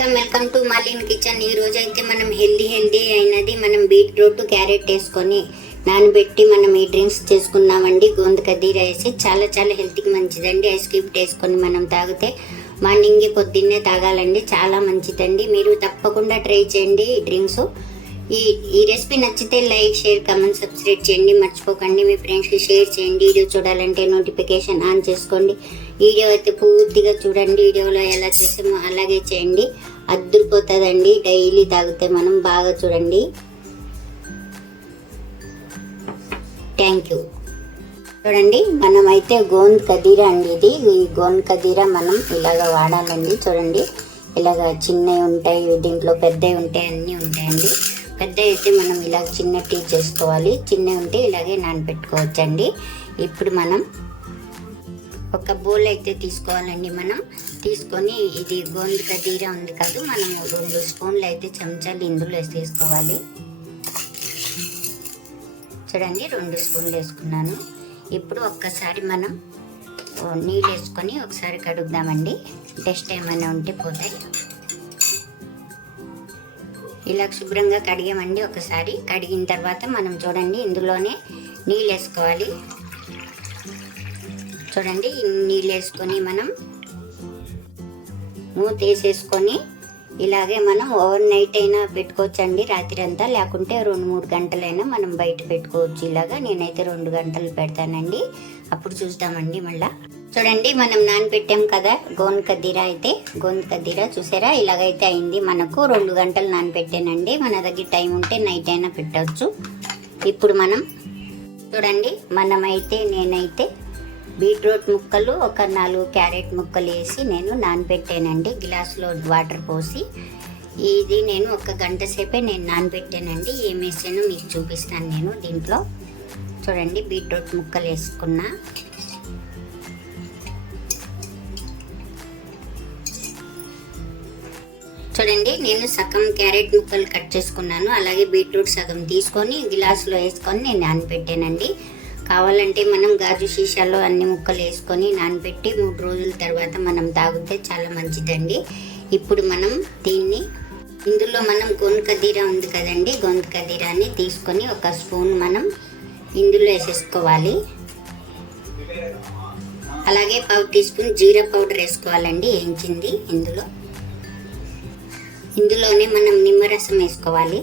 Welcome to మాలిన్ kitchen. ఈ రోజు అయితే మనం హెల్దీ అయినది మనం బీట్రూట్ క్యారెట్ వేసుకొని నానబెట్టి మనం ఈ డ్రింక్స్ చేసుకున్నామండి. గోంద కదీరా వేసి చాలా హెల్త్కి మంచిదండి. ఐస్ క్యూబ్ వేసుకొని మనం తాగితే మార్నింగ్ పొద్దున్నే తాగాలండి, చాలా మంచిదండి. మీరు తప్పకుండా ట్రై చేయండి ఈ డ్రింక్స్. ఈ రెసిపీ నచ్చితే లైక్, షేర్, కామెంట్, సబ్స్క్రైబ్ చేయండి మర్చిపోకండి. మీ ఫ్రెండ్స్కి షేర్ చేయండి. వీడియో చూడాలంటే నోటిఫికేషన్ ఆన్ చేసుకోండి. వీడియో అయితే పూర్తిగా చూడండి. వీడియోలో ఎలా చేసామో అలాగే చేయండి, అద్దరిపోతుందండి. డైలీ తాగితే మనం బాగా చూడండి. Thank you. చూడండి, మనమైతే గోంద కదీరా అండి ఇది. ఈ గోంద కదీరా మనం ఇలాగ వాడాలండి. చూడండి, ఇలాగ చిన్నవి ఉంటాయి, దీంట్లో పెద్దవి ఉంటాయి, అన్నీ ఉంటాయండి. పెద్ద అయితే మనం ఇలా చిన్న టీ చేసుకోవాలి, చిన్నవి ఉంటే ఇలాగే నానబెట్టుకోవచ్చండి. ఇప్పుడు మనం ఒక బౌల్ అయితే తీసుకోవాలండి. మనం తీసుకొని ఇది గోంద కదీరా ఉంది కదా, మనం 2 స్పూన్లు అయితే చెంచాలు ఇందులో వేసేసుకోవాలి. చూడండి, 2 స్పూన్లు వేసుకున్నాను. ఇప్పుడు ఒక్కసారి మనం నీళ్ళు వేసుకొని ఒకసారి కడుగుదామండి. డస్ట్ ఏమైనా ఉంటే పోతాయి. ఇలా శుభ్రంగా కడిగామండి. ఒకసారి కడిగిన తర్వాత మనం చూడండి ఇందులోనే నీళ్ళు వేసుకోవాలి. చూడండి, నీళ్ళు వేసుకొని మనం మూత వేసేసుకొని ఇలాగే మనం ఓవర్ నైట్ అయినా పెట్టుకోవచ్చండి, రాత్రి అంతా. లేకుంటే 2-3 గంటలైనా మనం బయట పెట్టుకోవచ్చు. ఇలాగా నేనైతే 2 గంటలు పెడతానండి. అప్పుడు చూద్దామండి మళ్ళా. చూడండి, మనం నానబెట్టాం కదా గోంద కదీరా. అయితే గోంద కదీరా చూసారా, ఇలాగైతే అయింది. మనకు 2 గంటలు నానబెట్టానండి. మన దగ్గర టైం ఉంటే నైట్ అయినా పెట్టవచ్చు. ఇప్పుడు మనం చూడండి, నేనైతే బీట్రూట్ ముక్కలు, ఒక 4 క్యారెట్ ముక్కలు వేసి నేను నానబెట్టానండి. గ్లాసులో వాటర్ పోసి ఇది నేను 1 గంట సేపే నేను నానబెట్టానండి. ఏం వేసానో మీకు చూపిస్తాను నేను దీంట్లో. చూడండి, బీట్రూట్ ముక్కలు వేసుకున్నా. చూడండి, నేను సగం క్యారెట్ ముక్కలు కట్ చేసుకున్నాను. అలాగే బీట్రూట్ సగం తీసుకొని గ్లాసులో వేసుకొని నేను నానబెట్టానండి. కావాలంటే మనం గాజు సీసాలో అన్ని ముక్కలు వేసుకొని నానబెట్టి 3 రోజుల తర్వాత మనం తాగితే చాలా మంచిదండి. ఇప్పుడు మనం ఇందులో మనం గోంద కదీరా ఉంది కదండి, గోంద కదీరాని తీసుకొని 1 స్పూన్ మనం ఇందులో వేసేసుకోవాలి. అలాగే 1/2 టీ స్పూన్ జీరా పౌడర్ వేసుకోవాలండి, వేయించింది. ఇందులోనే మనం నిమ్మరసం వేసుకోవాలి.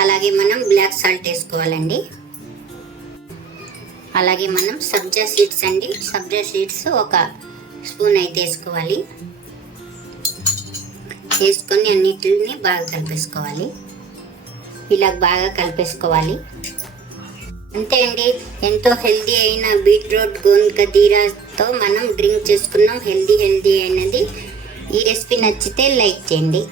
అలాగే మనం బ్లాక్ సాల్ట్ వేసుకోవాలండి. అలాగే మనం సబ్జా సీడ్స్ అండి, సబ్జా సీడ్స్ 1 స్పూన్ అయితే వేసుకోవాలి. వేసుకొని అన్నిటిని బాగా కలిపేసుకోవాలి. ఇలా బాగా కలిపేసుకోవాలి. అంతే అండి, ఎంతో హెల్దీ అయిన బీట్రూట్ గోంద కదీరాతో మనం డ్రింక్ చేసుకున్నాం. హెల్దీ అయినది. ఈ రెసిపీ నచ్చితే లైక్ చేయండి.